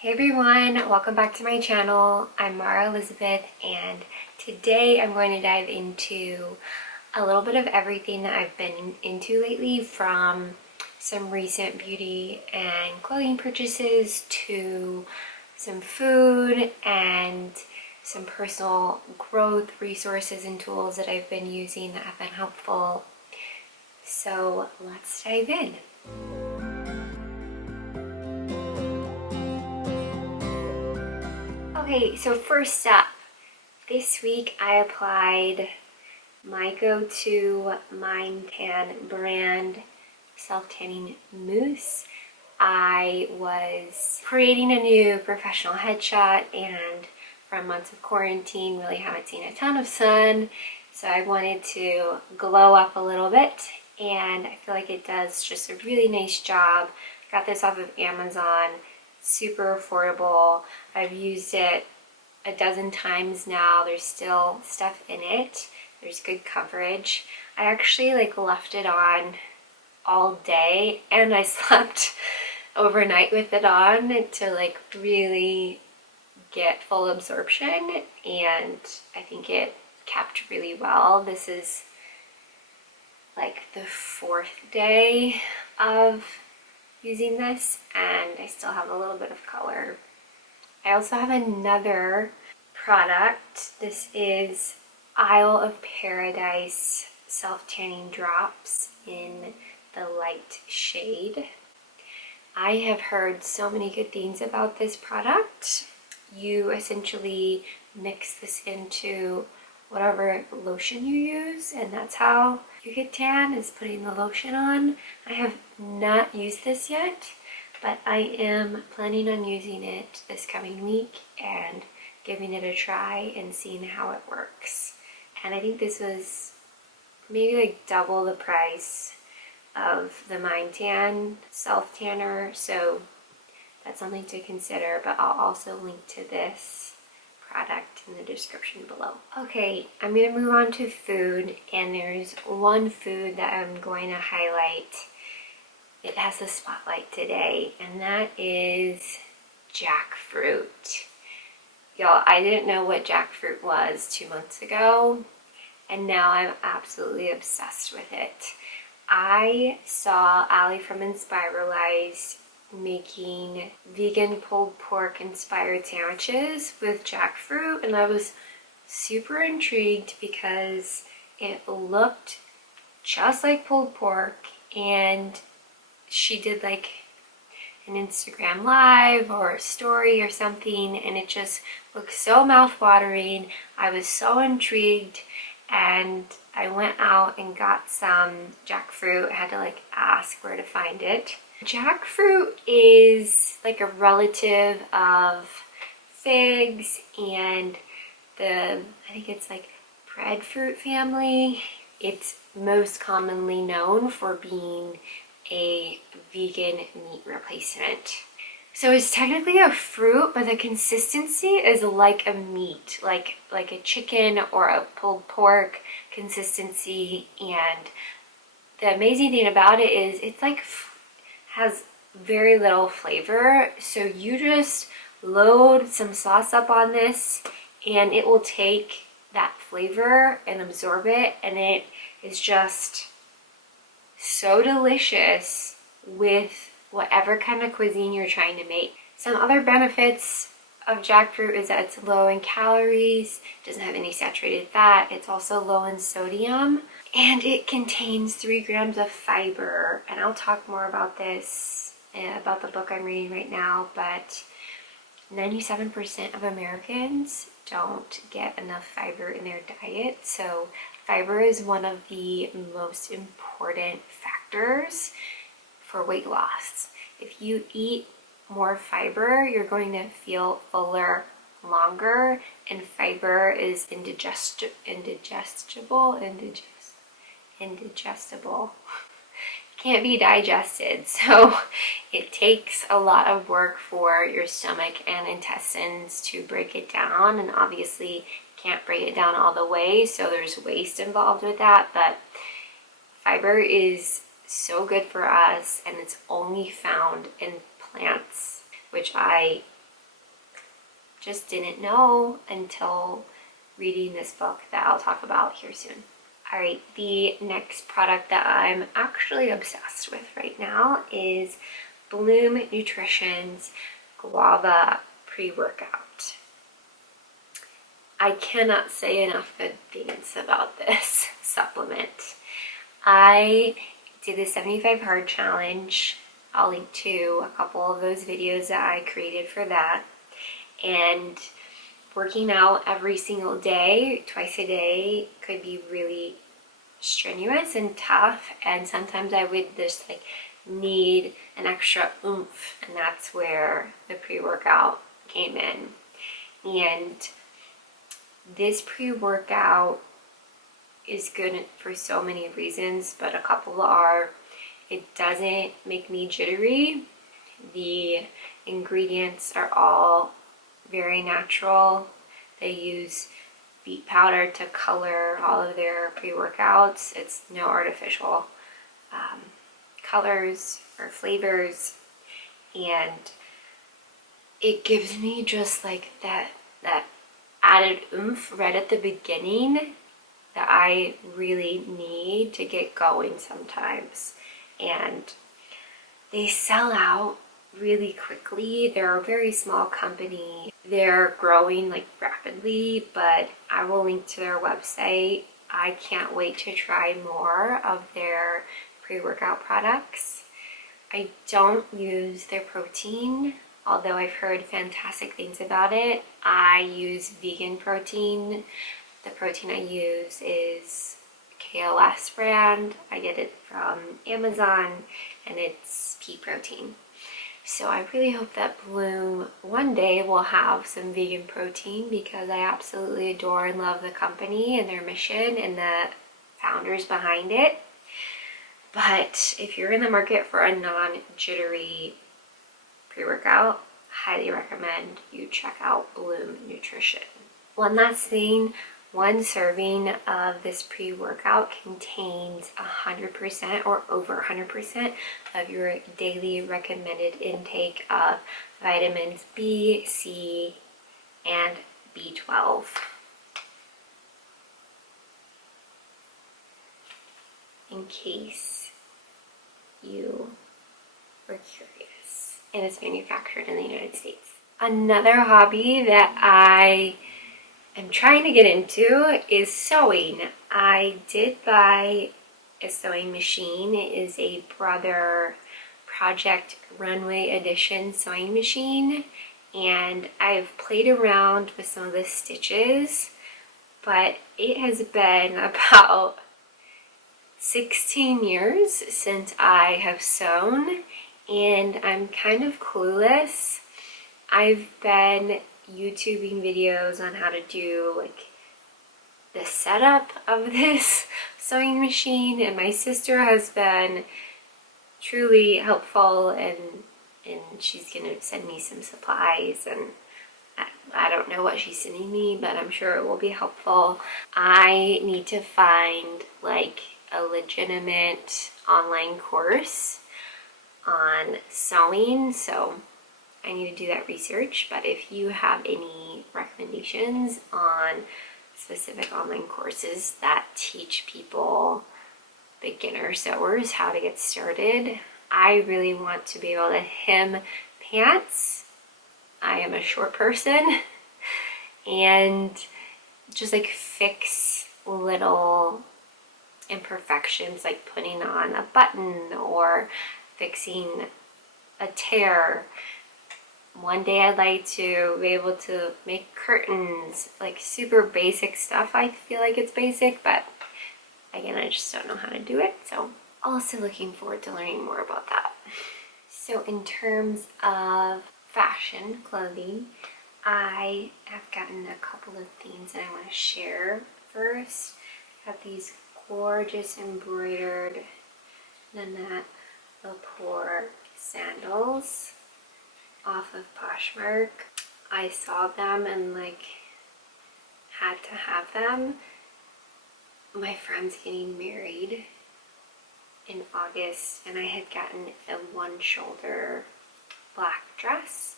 Hey everyone, welcome back to my channel. I'm Mara Elizabeth, and today I'm going to dive into a little bit of everything that I've been into lately, from some recent beauty and clothing purchases to some food and some personal growth resources and tools that I've been using that have been helpful. So let's dive in. Okay, so first up, this week I applied my go-to Mind Tan brand self-tanning mousse. I was creating a new professional headshot, and from months of quarantine really haven't seen a ton of sun, so I wanted to glow up a little bit, and I feel like it does just a really nice job. Got this off of Amazon, super affordable. I've used it a dozen times now. There's still stuff in it. There's good coverage. I actually left it on all day, and I slept overnight with it on to really get full absorption, and I think it kept really well. This is the fourth day of using this, and I still have a little bit of color. I also have another product. This is Isle of Paradise self-tanning drops in the light shade. I have heard so many good things about this product. You essentially mix this into whatever lotion you use, and that's how you get tan, is putting the lotion on. I have not used this yet, but I am planning on using it this coming week and giving it a try and seeing how it works. And I think this was maybe double the price of the Mind Tan self tanner, so that's something to consider, but I'll also link to this product in the description below. Okay, I'm gonna move on to food, and there's one food that I'm going to highlight. It has the spotlight today, and that is jackfruit. Y'all, I didn't know what jackfruit was 2 months ago, and now I'm absolutely obsessed with it. I saw Ali from Inspiralize making vegan pulled pork inspired sandwiches with jackfruit, and I was super intrigued because it looked just like pulled pork, and she did an Instagram live or a story or something, and it just looked so mouth-watering. I was so intrigued, and I went out and got some jackfruit. I had to ask where to find it. Jackfruit is a relative of figs and I think it's breadfruit family. It's most commonly known for being a vegan meat replacement. So it's technically a fruit, but the consistency is like a meat, like a chicken or a pulled pork consistency. And the amazing thing about it is it's has very little flavor. So you just load some sauce up on this, and it will take that flavor and absorb it, and it is just so delicious with whatever kind of cuisine you're trying to make. Some other benefits of jackfruit is that it's low in calories, doesn't have any saturated fat, it's also low in sodium, and it contains 3 grams of fiber. And I'll talk more about this, about the book I'm reading right now, but 97% of Americans don't get enough fiber in their diet. So fiber is one of the most important factors for weight loss. If you eat more fiber, you're going to feel fuller longer, and fiber is indigestible. Can't be digested, so it takes a lot of work for your stomach and intestines to break it down, and obviously can't break it down all the way, so there's waste involved with that. But fiber is so good for us, and it's only found in plants, which I just didn't know until reading this book that I'll talk about here soon. All right, the next product that I'm actually obsessed with right now is Bloom Nutrition's Guava Pre-Workout. I cannot say enough good things about this supplement. I did the 75 Hard Challenge. I'll link to a couple of those videos that I created for that. And working out every single day, twice a day, could be really strenuous and tough, and sometimes I would just like need an extra oomph, and that's where the pre-workout came in. And this pre-workout is good for so many reasons, but a couple are: it doesn't make me jittery. The ingredients are all very natural. They use beet powder to color all of their pre-workouts. It's no artificial colors or flavors, and it gives me just like that added oomph right at the beginning that I really need to get going sometimes. And they sell out really quickly. They're a very small company. They're growing like rapidly, but I will link to their website. I can't wait to try more of their pre-workout products. I don't use their protein, although I've heard fantastic things about it. I use vegan protein. The protein I use is KLS brand. I get it from Amazon, and it's pea protein. So I really hope that Bloom one day will have some vegan protein, because I absolutely adore and love the company and their mission and the founders behind it. But if you're in the market for a non-jittery pre-workout, highly recommend you check out Bloom Nutrition. One last thing, one serving of this pre-workout contains 100% or over 100% of your daily recommended intake of vitamins B, C, and B12. In case you were curious. And it's manufactured in the United States. Another hobby that I am trying to get into is sewing. I did buy a sewing machine. It is a Brother Project Runway Edition sewing machine, and I've played around with some of the stitches, but it has been about 16 years since I have sewn, and I'm kind of clueless. I've been YouTubing videos on how to do like the setup of this sewing machine, and my sister has been truly helpful, and she's gonna send me some supplies, and I don't know what she's sending me, but I'm sure it will be helpful. I need to find like a legitimate online course on sewing, so I need to do that research. But if you have any recommendations on specific online courses that teach people, beginner sewers, how to get started, I really want to be able to hem pants. I am a short person, and just like fix little imperfections, like putting on a button or fixing a tear. One day I'd like to be able to make curtains, like super basic stuff. I feel like it's basic, but again, I just don't know how to do it. So also looking forward to learning more about that. So in terms of fashion, clothing, I have gotten a couple of things that I want to share. First, I have these gorgeous embroidered Nanette Lepore sandals off of Poshmark. I saw them and like had to have them. My friend's getting married in August, and I had gotten a one shoulder black dress,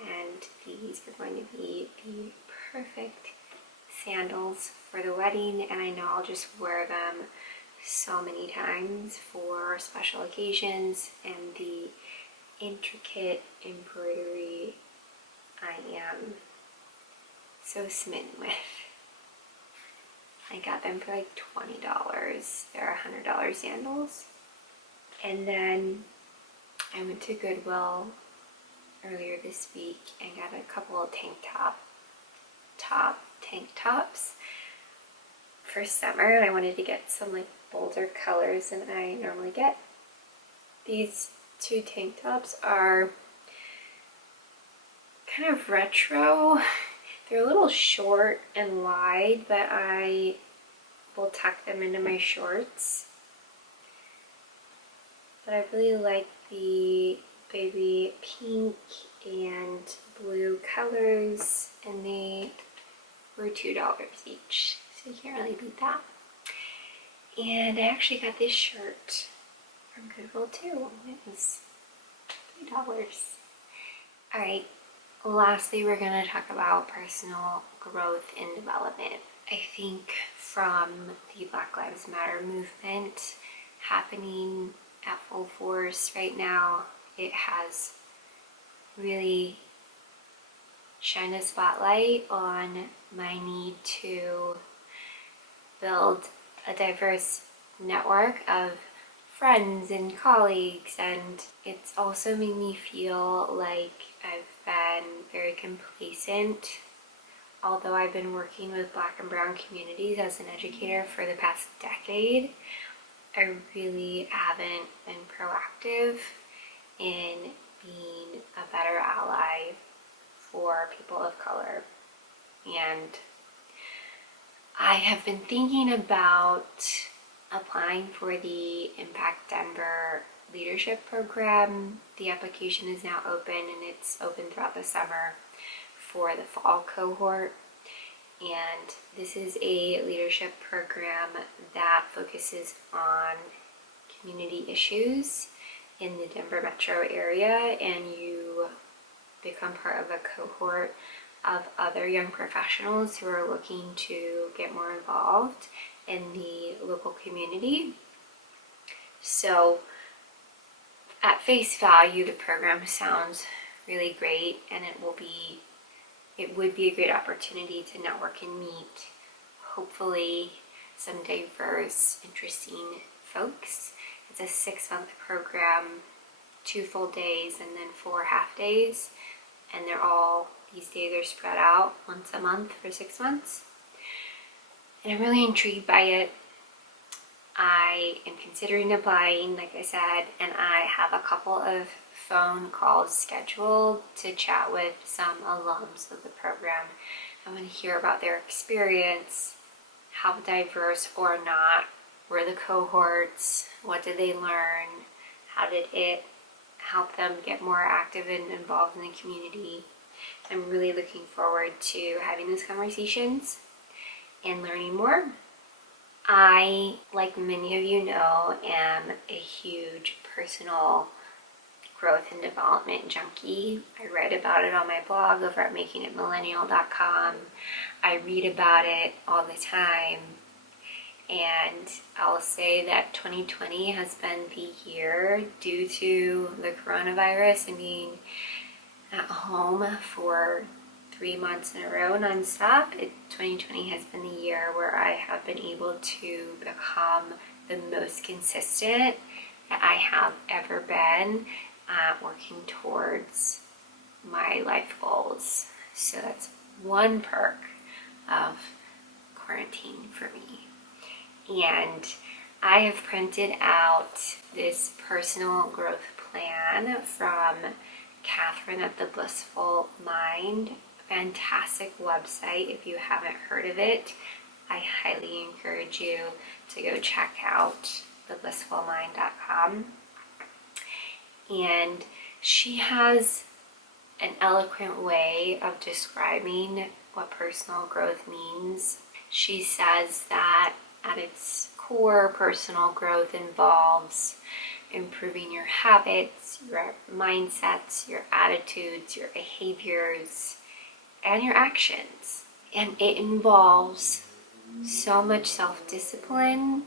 and these are going to be the perfect sandals for the wedding, and I know I'll just wear them so many times for special occasions, and the intricate embroidery I am so smitten with. I got them for like $20. They're $100 sandals. And then I went to Goodwill earlier this week and got a couple of tank tops for summer. I wanted to get some like bolder colors than I normally get. These two tank tops are kind of retro. They're a little short and wide, but I will tuck them into my shorts. But I really like the baby pink and blue colors, and they were $2 each, so you can't really beat that. And I actually got this shirt from Goodwill too. It was $3. Alright, lastly we're going to talk about personal growth and development. I think from the Black Lives Matter movement happening at full force right now, it has really shined a spotlight on my need to build a diverse network of friends and colleagues, and it's also made me feel like I've been very complacent. Although I've been working with Black and Brown communities as an educator for the past decade, I really haven't been proactive in being a better ally for people of color. And I have been thinking about applying for the Impact Denver Leadership Program. The application is now open, and it's open throughout the summer for the fall cohort. And this is a leadership program that focuses on community issues in the Denver metro area, and you become part of a cohort of other young professionals who are looking to get more involved in the local community. So at face value, the program sounds really great, and it would be a great opportunity to network and meet, hopefully, some diverse, interesting folks. It's a 6-month program, 2 full days and then 4 half days, and these days are spread out once a month for 6 months. And I'm really intrigued by it. I am considering applying, like I said, and I have a couple of phone calls scheduled to chat with some alums of the program. I want to hear about their experience, how diverse or not were the cohorts, what did they learn, how did it help them get more active and involved in the community. I'm really looking forward to having those conversations and learning more. I, like many of you know, am a huge personal growth and development junkie. I write about it on my blog over at makingitmillennial.com. I read about it all the time, and I'll say that 2020 has been the year, due to the coronavirus and being at home for 3 months in a row nonstop. 2020 has been the year where I have been able to become the most consistent that I have ever been at working towards my life goals. So that's one perk of quarantine for me. And I have printed out this personal growth plan from Catherine at the Blissful Mind. Fantastic website. If you haven't heard of it, I highly encourage you to go check out theblissfulmind.com. And she has an eloquent way of describing what personal growth means. She says that at its core, personal growth involves improving your habits, your mindsets, your attitudes, your behaviors, and your actions. And it involves so much self-discipline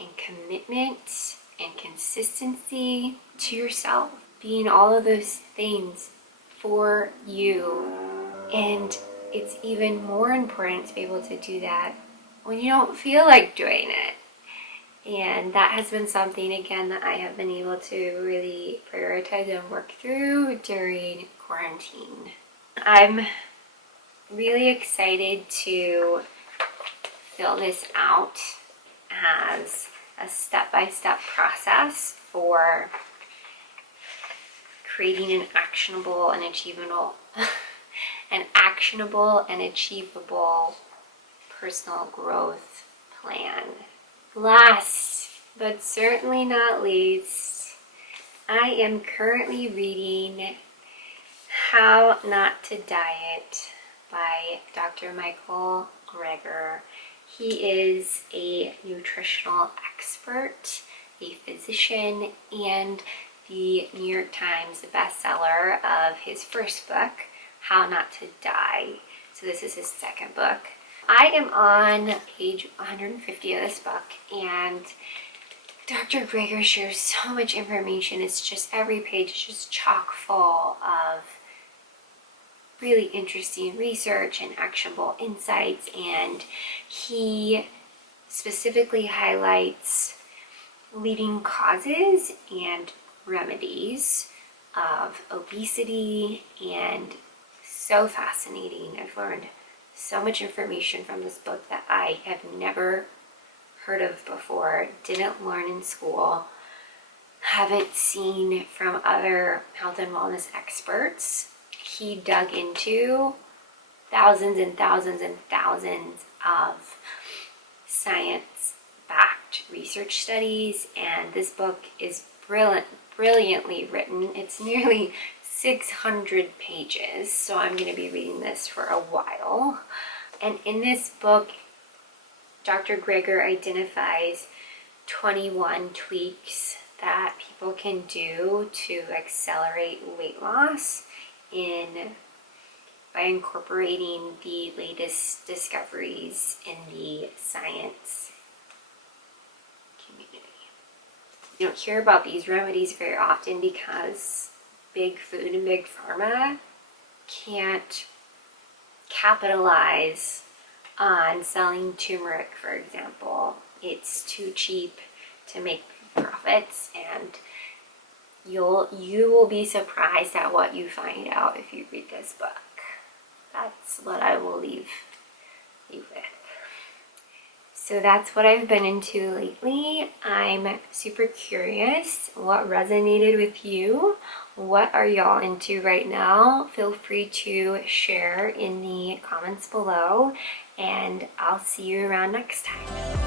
and commitment and consistency to yourself, being all of those things for you. And it's even more important to be able to do that when you don't feel like doing it. And that has been something, again, that I have been able to really prioritize and work through during quarantine. I'm really excited to fill this out as a step-by-step process for creating an actionable and achievable personal growth plan. Last but certainly not least, I am currently reading How Not to Diet by Dr. Michael Greger. He is a nutritional expert, a physician, and the New York Times bestseller of his first book, How Not to Die. So this is his second book. I am on page 150 of this book, and Dr. Greger shares so much information. It's just every page is just chock full of really interesting research and actionable insights, and he specifically highlights leading causes and remedies of obesity, and so fascinating. I've learned so much information from this book that I have never heard of before, didn't learn in school, haven't seen from other health and wellness experts. He dug into thousands and thousands and thousands of science-backed research studies, and this book is brilliantly written. It's nearly 600 pages, so I'm going to be reading this for a while. And in this book, Dr. Greger identifies 21 tweaks that people can do to accelerate weight loss by incorporating the latest discoveries in the science community. You don't hear about these remedies very often because big food and big pharma can't capitalize on selling turmeric, for example. It's too cheap to make profits, and you will be surprised at what you find out if you read this book. That's what I will leave you with. So that's what I've been into lately. I'm super curious what resonated with you. What are y'all into right now? Feel free to share in the comments below, and I'll see you around next time.